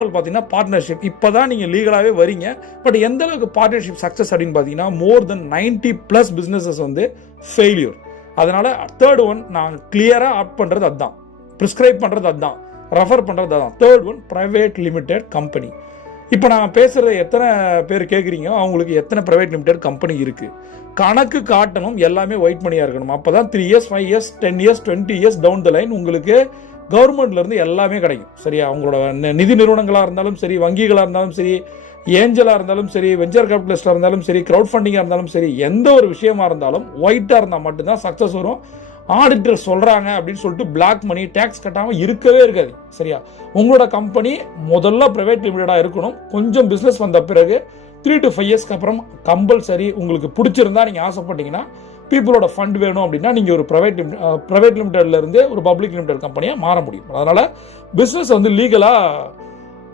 பார்த்தீங்கன்னா பார்ட்னர்ஷிப் இப்போ தான் நீங்கள் லீகலாகவே வரீங்க. பட் எந்த அளவுக்கு பார்ட்னர்ஷிப் சக்ஸஸ் அப்படின்னு பார்த்தீங்கன்னா மோர் தென் 90+ பிஸ்னஸஸ் வந்து ஃபெயிலியூர். அதனால தேர்ட் ஒன் நான் கிளியராக ஆப்ட் பண்ணுறது அதுதான், ப்ரிஸ்கிரைப் பண்ணுறது அதுதான், ரெஃபர் பண்ணுறது அதுதான். Third one private limited company. இப்போ நான் பேசுகிறது எத்தனை பேர் கேட்குறீங்க, அவங்களுக்கு எத்தனை ப்ரைவேட் லிமிடெட் கம்பெனி இருக்குது கணக்கு காட்டணும். எல்லாமே ஒயிட் மணியாக இருக்கணும். அப்போ தான் 3 years 5 years 10 years 20 years down the line உங்களுக்கு கவர்மெண்ட்லேருந்து எல்லாமே கிடைக்கும். சரியா, அவங்களோட நிதி நிறுவனங்களாக இருந்தாலும் சரி, வங்கிகளாக இருந்தாலும் சரி, ஏஞ்சலாக இருந்தாலும் சரி, வெஞ்சர் கேபிட்டலிஸ்டாக இருந்தாலும் சரி, க்ரௌட் ஃபண்டிங்காக இருந்தாலும் சரி, எந்த ஒரு விஷயமா இருந்தாலும் ஒயிட்டாக இருந்தால் மட்டும்தான் சக்ஸஸ் வரும். ஆடிட்டர் சொல்கிறாங்க அப்படின்னு சொல்லிட்டு பிளாக் மணி டேக்ஸ் கட்டாமல் இருக்கவே இருக்காது. சரியா, உங்களோட கம்பெனி முதல்ல ப்ரைவேட் லிமிடெடாக இருக்கணும். கொஞ்சம் பிஸ்னஸ் வந்த பிறகு 3 to 5 yearsக்கு அப்புறம் கம்பல்சரி உங்களுக்கு பிடிச்சிருந்தா நீங்கள் ஆசைப்பட்டீங்கன்னா பீப்புளோட ஃபண்ட் வேணும் அப்படின்னா நீங்கள் ஒரு ப்ரைவேட் லிமிடெட்லேருந்து ஒரு பப்ளிக் லிமிடெட் கம்பெனியாக மாற முடியும். அதனால் பிஸ்னஸ் வந்து லீகலாக